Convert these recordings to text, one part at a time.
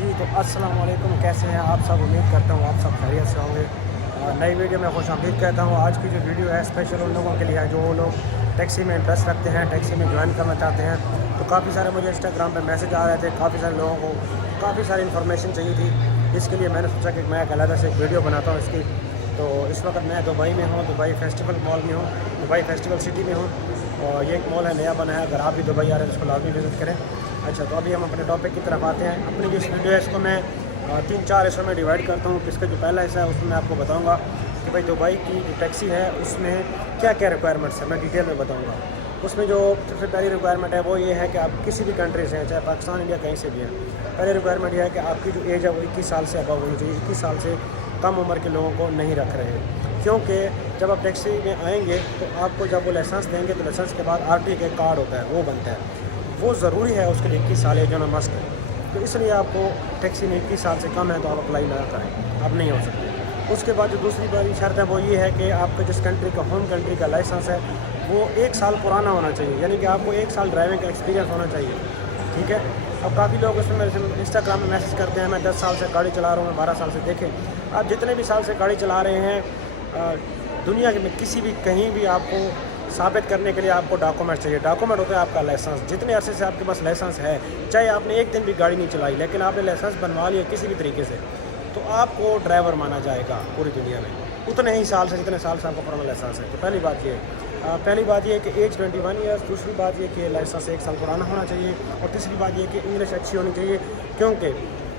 जी तो अस्सलाम वालेकुम, कैसे हैं आप सब। उम्मीद करता हूँ आप सब खैरियत से होंगे। नई वीडियो में खुशामदीद कहता हूँ। आज की जो वीडियो है स्पेशल उन लोगों के लिए है जो वो लोग टैक्सी में इंटरेस्ट रखते हैं, टैक्सी में ज्वाइन करना चाहते हैं। तो काफ़ी सारे मुझे इंस्टाग्राम पे मैसेज आ रहे थे, काफ़ी सारे लोगों को काफ़ी सारी इन्फॉर्मेशन चाहिए थी। इसके लिए मैंने सोचा कि मैं एक अलग से एक वीडियो बनाता हूँ इसकी। तो इस वक्त मैं दुबई में हूँ, दुबई फेस्टिवल मॉल में हूँ, दुबई फेस्टिवल सिटी में हूँ। और ये एक मॉल है, नया बना है। अगर आप भी दुबई आ रहे हैं तो इसको लाजमी विज़िट करें। अच्छा, तो अभी हम अपने टॉपिक की तरफ आते हैं। अपनी जो इस वीडियो है इसको मैं 3-4 हिस्सों में डिवाइड करता हूँ। इसका जो पहला हिस्सा है उसमें मैं आपको बताऊँगा कि भाई दुबई की जो टैक्सी है उसमें क्या क्या रिक्वायरमेंट्स है, मैं डिटेल में बताऊँगा। उसमें जो सबसे पहली रिक्वायरमेंट है वो ये है कि आप किसी भी कंट्री से हैं, चाहे पाकिस्तान इंडिया कहीं से भी हैं। पहली रिक्वायरमेंट ये है कि आपकी जो एज है वो 21 साल से अबव होनी चाहिए। 21 साल से कम उम्र के लोगों को नहीं रख रहे हैं, क्योंकि जब आप टैक्सी में आएंगे तो आपको जब वो लाइसेंस देंगे तो लाइसेंस के बाद RT का कार्ड होता है, वो बनता है, वो ज़रूरी है उसके लिए 21 साल एज होना मस्ट है। तो इसलिए आपको टैक्सी में 21 साल से कम है तो आप अप्लाई ना करें, आप नहीं हो सकते। उसके बाद जो दूसरी बड़ी शर्त है वो ये है कि आपका जिस कंट्री का होम कंट्री का लाइसेंस है वो 1 साल पुराना होना चाहिए, यानी कि आपको 1 साल ड्राइविंग का एक्सपीरियंस होना चाहिए। ठीक है। अब काफ़ी लोग उसमें मेरे से इंस्टाग्राम में मैसेज करते हैं मैं 10 साल से गाड़ी चला रहा हूँ, मैं 12 साल से। देखें, आप जितने भी साल से गाड़ी चला रहे हैं दुनिया में किसी भी कहीं भी आपको साबित करने के लिए आपको डॉक्यूमेंट चाहिए। डॉक्यूमेंट होता है आपका लाइसेंस। जितने अरसे से आपके पास लाइसेंस है, चाहे आपने एक दिन भी गाड़ी नहीं चलाई लेकिन आपने लाइसेंस बनवा लिया किसी भी तरीके से, तो आपको ड्राइवर माना जाएगा पूरी दुनिया में उतने ही साल से जितने साल से आपको पुराना लाइसेंस है। तो पहली बात ये है कि एज 21 ईयर्स। दूसरी बात ये कि लाइसेंस 1 साल पुराना होना चाहिए। और तीसरी बात ये कि इंग्लिश अच्छी होनी चाहिए, क्योंकि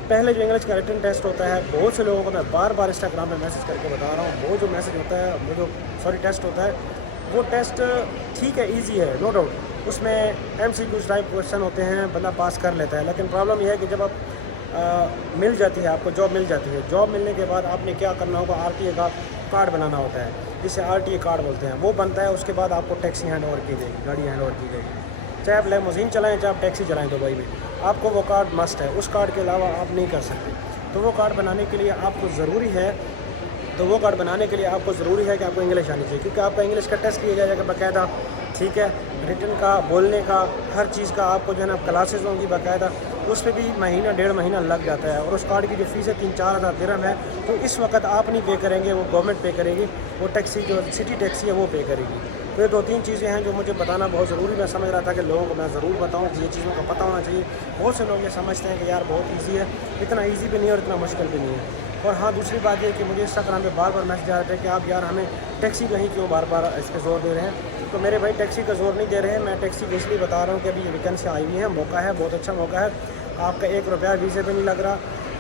पहले जो इंग्लिश का रिटन टेस्ट होता है, बहुत से लोगों को मैं बार बार इंस्टाग्राम पे मैसेज करके बता रहा हूँ, वो जो मैसेज होता है, वो जो टेस्ट होता है, वो टेस्ट ठीक है, इजी है, नो डाउट। उसमें MCQ टाइप क्वेश्चन होते हैं, बंदा पास कर लेता है। लेकिन प्रॉब्लम यह है कि जब आप मिल जाती है, आपको जॉब मिल जाती है, जॉब मिलने के बाद आपने क्या करना होगा, RTA का कार्ड बनाना होता है, जिसे RTA कार्ड बोलते हैं, वो बनता है। उसके बाद आपको टैक्सी हैंड ओवर की जाएगी, गाड़ी हैंड ओवर की जाएगी। चाहे आप लेमोजीन चलाएं, चाहे आप टैक्सी चलाएं दुबई में, आपको वो कार्ड मस्ट है। उस कार्ड के अलावा आप नहीं कर सकते। तो वो कार्ड बनाने के लिए आपको ज़रूरी है कि आपको इंग्लिश आनी चाहिए, क्योंकि आपका इंग्लिश का टेस्ट लिया जाएगा बाकायदा। ठीक है। रिटन का, बोलने का, हर चीज़ का आपको जो है ना क्लासेस होंगी बाकायदा। उस पर भी महीना 1.5 महीना लग जाता है। और उस कार्ड की जो फ़ीस है 3-4 हज़ार दिरहम है। तो इस वक्त आप नहीं पे करेंगे, वो गवर्नमेंट पे करेगी, वो टैक्सी जो सिटी टैक्सी है वो पे करेगी। तो ये 2-3 चीज़ें हैं जो मुझे बताना बहुत ज़रूरी। मैं समझ रहा था कि लोगों को मैं ज़रूर बताऊँ कि ये चीज़ों का पता होना चाहिए। बहुत से लोग ये समझते हैं कि यार बहुत ईजी है, इतना ईजी भी नहीं है और इतना मुश्किल भी नहीं है। और हाँ, दूसरी बात ये कि मुझे इंस्टाग्राम पे बार बार मैसेज आ रहे थे कि आप यार हमें टैक्सी का ही क्यों बार बार इस पर जोर दे रहे हैं। तो मेरे भाई टैक्सी का जोर नहीं दे रहे हैं, मैं टैक्सी को इसलिए बता रहा हूँ कि अभी ये वैकेंसी आई हुई है, मौका है, बहुत अच्छा मौका है। आपका 1 रुपया वीज़े पे नहीं लग रहा,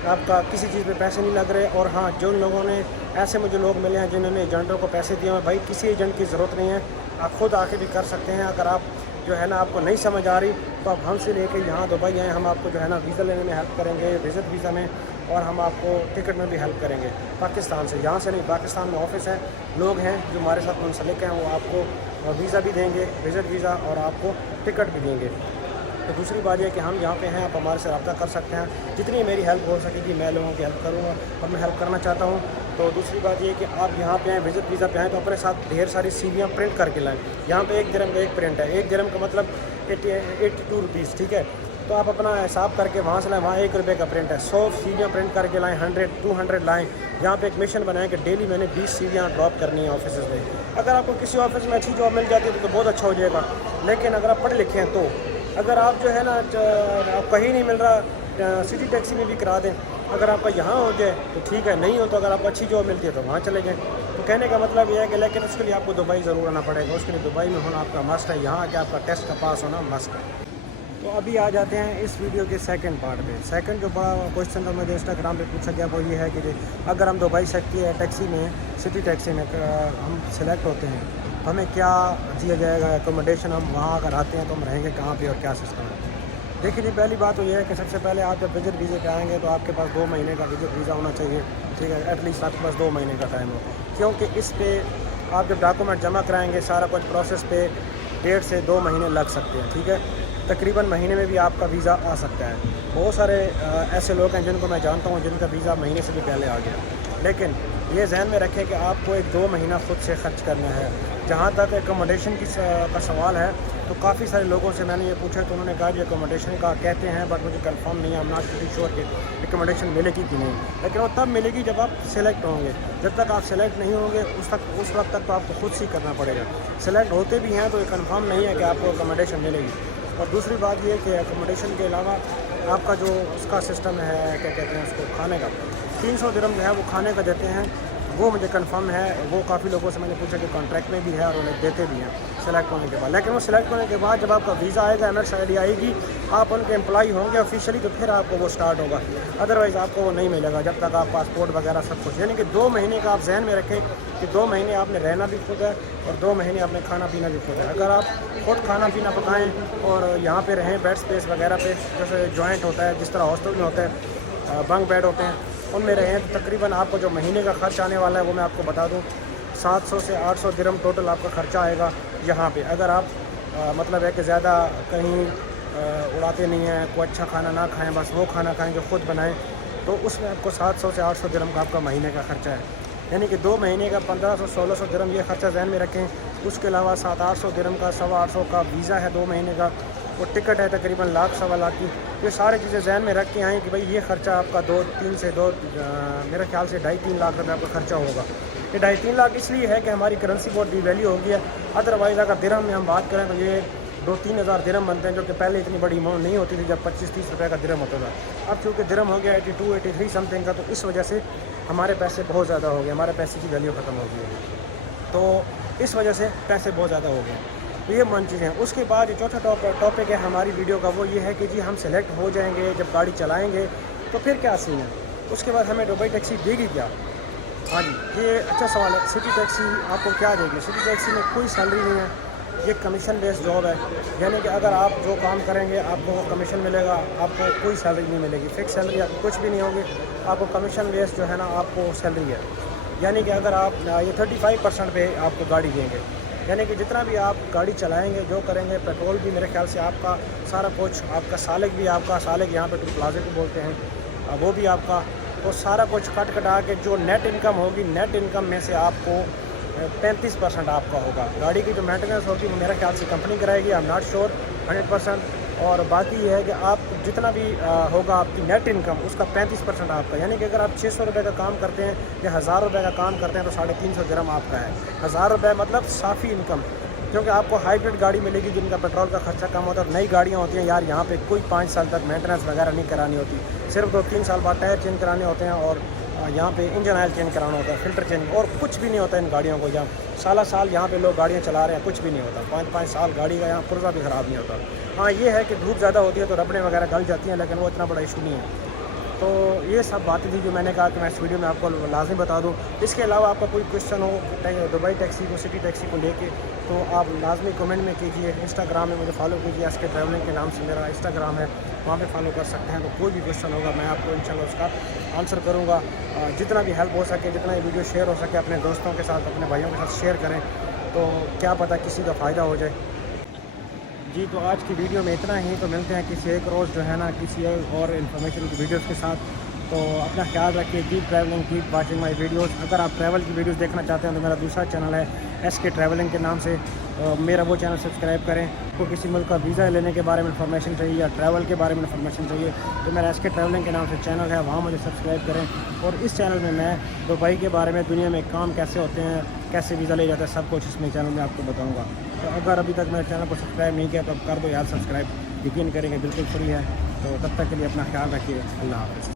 आपका किसी चीज़ पे पैसे नहीं लग रहे। और हाँ, जो लोगों ने ऐसे मुझे लोग मिले हैं जिन्होंने एजेंटों को पैसे दिए हैं, भाई किसी एजेंट की ज़रूरत नहीं है, आप खुद आके भी कर सकते हैं। अगर आप जो है ना आपको नहीं समझ आ रही तो आप हमसे लेके यहाँ दुबई आए, हम आपको जो है ना वीज़ा लेने में हेल्प करेंगे, विज़िट वीज़ा में, और हम आपको टिकट में भी हेल्प करेंगे पाकिस्तान से। यहाँ से नहीं, पाकिस्तान में ऑफिस है, लोग हैं जो हमारे साथ मुंसलिक हैं, वो आपको वीज़ा भी देंगे, विज़िट वीज़ा, और आपको टिकट भी देंगे। तो दूसरी बात यह है कि हम यहाँ पे हैं, आप हमारे से रब्ता कर सकते हैं। जितनी मेरी हेल्प हो सकेगी मैं लोगों की हेल्प करूँगा और मैं हेल्प करना चाहता हूँ। तो दूसरी बात ये है कि आप यहाँ पे आएँ, विज़िट वीज़ा पे आएँ तो अपने साथ ढेर सारी CVयाँ प्रिंट करके लाएँ। यहाँ पे 1 दिरहम का एक प्रिंट है, 1 दिरहम का मतलब 82 रुपीज़। ठीक है। तो आप अपना हिसाब करके वहाँ से लाएँ, वहाँ 1 रुपये का प्रिंट है। 100 CVयाँ प्रिंट करके लाएँ, 100-200 लाएँ। यहाँ पे एक मिशन बनाएं कि डेली मैंने 20 CVयाँ ड्रॉप करनी है ऑफिस में। अगर आपको किसी ऑफिस में अच्छी जॉब मिल जाती है तो बहुत अच्छा हो जाएगा। लेकिन अगर आप पढ़े लिखे हैं तो अगर आप जो है ना आप कहीं नहीं मिल रहा, सिटी टैक्सी में भी करा दें। अगर आपका यहाँ हो जाए तो ठीक है, नहीं हो तो अगर आपको अच्छी जॉब मिलती है तो वहाँ चले जाएँ। तो कहने का मतलब यह है कि लेकिन उसके लिए आपको दुबई ज़रूर आना पड़ेगा, उसके लिए दुबई में होना आपका मस्ट है, यहाँ आके आपका टेस्ट का पास होना मस्ट है। तो अभी आ जाते हैं इस वीडियो के सेकंड पार्ट पे। सेकंड जो बड़ा क्वेश्चन था मुझे इंस्टाग्राम पे पूछा गया वो ये है कि अगर हम दुबई से टैक्सी में, सिटी टैक्सी में हम सिलेक्ट होते हैं तो हमें क्या दिया जाएगा, एकोमोडेशन, हम वहाँ अगर आते हैं तो हम रहेंगे कहाँ पे और क्या सिस्टम है। देखिए जी, पहली बात तो ये है कि सबसे पहले आप जब विज़िट वीज़े पे आएंगे तो आपके पास 2 महीने का विज़िट वीज़ा होना चाहिए। ठीक है। एटलीस्ट आपके पास 2 महीने का टाइम हो, क्योंकि इस पर आप जब डॉक्यूमेंट जमा कराएँगे सारा कुछ प्रोसेस पे 1.5 से 2 महीने लग सकते हैं। ठीक है। तकरीबन महीने में भी आपका वीज़ा आ सकता है। बहुत सारे ऐसे लोग हैं जिनको मैं जानता हूँ जिनका वीज़ा महीने से भी पहले आ गया। لیکن یہ ذہن میں رکھیں کہ آپ کو 1-2 مہینہ خود سے خرچ کرنا ہے. جہاں تک اکوموڈیشن کا سوال ہے تو کافی سارے لوگوں سے میں نے یہ پوچھا تو انہوں نے کہا کہ اکوموڈیشن کا کہتے ہیں بٹ مجھے کنفرم نہیں ہے. I'm not pretty sure کہ اکوموڈیشن ملے گی کہ نہیں, لیکن وہ تب ملے گی جب آپ سلیکٹ ہوں گے. جب تک آپ سلیکٹ نہیں ہوں گے اس وقت تک تو آپ کو خود سے کرنا پڑے گا. سلیکٹ ہوتے بھی ہیں تو یہ کنفرم نہیں ہے کہ آپ کو اکوموڈیشن ملے گی. اور دوسری بات یہ کہ اکوموڈیشن کے علاوہ آپ کا جو اس کا سسٹم ہے کیا کہتے ہیں اس کو کھانے کا 300 درہم جو ہے وہ کھانے کا دیتے ہیں, وہ مجھے کنفرم ہے. وہ کافی لوگوں سے میں نے پوچھا کہ کانٹریکٹ میں بھی ہے اور انہیں دیتے بھی ہیں سلیکٹ ہونے کے بعد. لیکن وہ سلیکٹ ہونے کے بعد جب آپ کا ویزا آئے گا, ایمریٹس آئی ڈی آئے گی, آپ ان کے امپلائی ہوں گے آفیشیلی, تو پھر آپ کو وہ سٹارٹ ہوگا. ادروائز آپ کو وہ نہیں ملے گا جب تک آپ پاسپورٹ وغیرہ سب کچھ. یعنی کہ 2 مہینے کا آپ ذہن میں رکھیں کہ 2 مہینے آپ نے رہنا بھی خود ہے اور 2 مہینے آپ نے کھانا پینا بھی خود ہے. اگر آپ خود کھانا پینا پکائیں اور یہاں پہ رہیں بیڈ اسپیس وغیرہ پہ جیسے جوائنٹ ہوتا ہے, جس طرح ہاسٹل میں ہوتا ہے بنک بیڈ ہوتے ہیں, ان میں رہیں تو تقریباً آپ کو جو مہینے کا خرچ آنے والا ہے وہ میں آپ کو بتا دوں 700 سے 800 درہم ٹوٹل آپ کا خرچہ آئے گا یہاں پہ. اگر آپ مطلب ہے کہ زیادہ کہیں اڑاتے نہیں ہیں, کوئی اچھا کھانا نہ کھائیں, بس وہ کھانا کھائیں جو خود بنائیں, تو اس میں آپ کو 700 سے 800 درہم کا آپ کا مہینے کا خرچہ ہے. یعنی کہ 2 مہینے کا 1500-1600 درہم یہ خرچہ ذہن میں رکھیں. اس کے علاوہ 700-800 درہم کا 850 کا ویزا ہے 2 مہینے کا, وہ ٹکٹ ہے تقریباً 1,00,000-1.25 کی. یہ ساری چیزیں ذہن میں رکھ کے آئیں کہ بھائی یہ خرچہ آپ کا 2-3 سے میرے خیال سے 2.5-3 لاکھ روپے آپ کا خرچہ ہوگا. یہ 2.5-3 لاکھ اس لیے ہے کہ ہماری کرنسی بہت ڈی ویلیو ہو گئی ہے. ادروائز اگر درہم میں ہم بات کریں تو یہ 2-3 ہزار درہم بنتے ہیں, جو کہ پہلے اتنی بڑی اماؤنٹ نہیں ہوتی تھی جب 25-30 روپے کا درہم ہوتا تھا. اب چونکہ درہم ہو گیا 82-83 سم تھنگ کا, تو اس وجہ سے ہمارے پیسے بہت زیادہ ہو گئے, ہمارے پیسے کی ویلیو ختم ہو گئی ہے, تو اس وجہ سے پیسے بہت زیادہ ہو گئے. تو یہ من چیزیں ہیں. اس کے بعد جو چوتھا ٹاپک ہے ہماری ویڈیو کا وہ یہ ہے کہ جی ہم سلیکٹ ہو جائیں گے, جب گاڑی چلائیں گے تو پھر کیا سین ہے. اس کے بعد ہمیں دبئی ٹیکسی دے گی کیا؟ ہاں جی, یہ اچھا سوال ہے. سٹی ٹیکسی آپ کو کیا دے گی؟ سٹی ٹیکسی میں کوئی سیلری نہیں ہے, یہ کمیشن بیس جاب ہے. یعنی کہ اگر آپ جو کام کریں گے آپ کو کمیشن ملے گا, آپ کو کوئی سیلری نہیں ملے گی, فکس سیلری آپ کو کچھ بھی نہیں ہوگی, آپ کو کمیشن بیس جو ہے نا آپ کو سیلری ہے. یعنی کہ اگر آپ یہ 35% پہ آپ کو گاڑی دیں گے, یعنی کہ جتنا بھی آپ گاڑی چلائیں گے جو کریں گے, پیٹرول بھی میرے خیال سے آپ کا سارا کچھ, آپ کا سالک بھی آپ کا, سالک یہاں پہ ٹول پلازے کو بولتے ہیں, وہ بھی آپ کا, تو سارا کچھ کٹ کٹا کے جو نیٹ انکم ہوگی, نیٹ انکم میں سے آپ کو 35% آپ کا ہوگا. گاڑی کی جو مینٹیننس ہوگی وہ میرے خیال سے کمپنی کرائے گی, I'm not sure 100%. اور باقی یہ ہے کہ آپ جتنا بھی ہوگا آپ کی نیٹ انکم اس کا 35% آپ کا. یعنی کہ اگر آپ 600 روپے کا کام کرتے ہیں یا 1000 روپے کا کام کرتے ہیں تو 350 درہم آپ کا ہے. 1000 روپے مطلب صافی انکم, کیونکہ آپ کو ہائیبرڈ گاڑی ملے گی جن کا پیٹرول کا خرچہ کم ہوتا ہے. نئی گاڑیاں ہوتی ہیں یار, یہاں پہ کوئی 5 سال تک مینٹیننس وغیرہ نہیں کرانی ہوتی, صرف 2-3 سال بعد ٹائر چینج کرانے ہوتے ہیں, اور یہاں پہ انجن آئل چینج کرانا ہوتا ہے, فلٹر چینج, اور کچھ بھی نہیں ہوتا ان گاڑیوں کو. جہاں سال یہاں پہ لوگ گاڑیاں چلا رہے ہیں, کچھ بھی نہیں ہوتا. 5 سال گاڑی کا یہاں پرزہ بھی خراب نہیں ہوتا. ہاں یہ ہے کہ دھوپ زیادہ ہوتی ہے تو ربڑیں وغیرہ گل جاتی ہیں, لیکن وہ اتنا بڑا ایشو نہیں ہے. تو یہ سب باتیں تھی جو میں نے کہا کہ میں اس ویڈیو میں آپ کو لازم بتا دوں. اس کے علاوہ آپ کا کوئی کوشچن ہو دبئی ٹیکسی کو, سٹی ٹیکسی کو لے کے, تو آپ لازمی کمنٹ میں کیجیے. انسٹاگرام میں مجھے فالو کیجیے, SK ٹریولنگ کے نام سے میرا انسٹاگرام ہے, وہاں پہ فالو کر سکتے ہیں. تو کوئی بھی کوشچن ہوگا میں آپ کو انشاءاللہ اس کا آنسر کروں گا. جتنا بھی ہیلپ ہو سکے, جتنا یہ ویڈیو شیئر ہو سکے اپنے دوستوں کے ساتھ, اپنے بھائیوں کے ساتھ شیئر کریں, تو کیا پتہ کسی کا فائدہ ہو جائے. جی تو آج کی ویڈیو میں اتنا ہی. تو ملتے ہیں کسی ایک روز جو ہے نا کسی اور انفارمیشن کی ویڈیوز کے ساتھ. تو اپنا خیال رکھیے. Keep travelling, keep watching my videos. اگر آپ ٹریول کی ویڈیوز دیکھنا چاہتے ہیں تو میرا دوسرا چینل ہے SK ٹریولنگ کے نام سے, میرا وہ چینل سبسکرائب کریں. کو کسی ملک کا ویزا لینے کے بارے میں انفارمیشن چاہیے یا ٹریول کے بارے میں انفارمیشن چاہیے تو میرا SK ٹریولنگ کے نام سے چینل ہے, وہاں مجھے سبسکرائب کریں. اور اس چینل میں دبئی کے بارے میں, دنیا میں کام کیسے ہوتے ہیں, کیسے ویزا لے جاتا ہے, سب کچھ اس میں چینل میں آپ کو بتاؤں گا. تو اگر ابھی تک میرے چینل کو سبسکرائب نہیں کیا تو اب کر دو یار سبسکرائب, یقین کریں گے بالکل فری ہے. تو تب تک کے لیے اپنا خیال رکھیے. اللہ حافظ.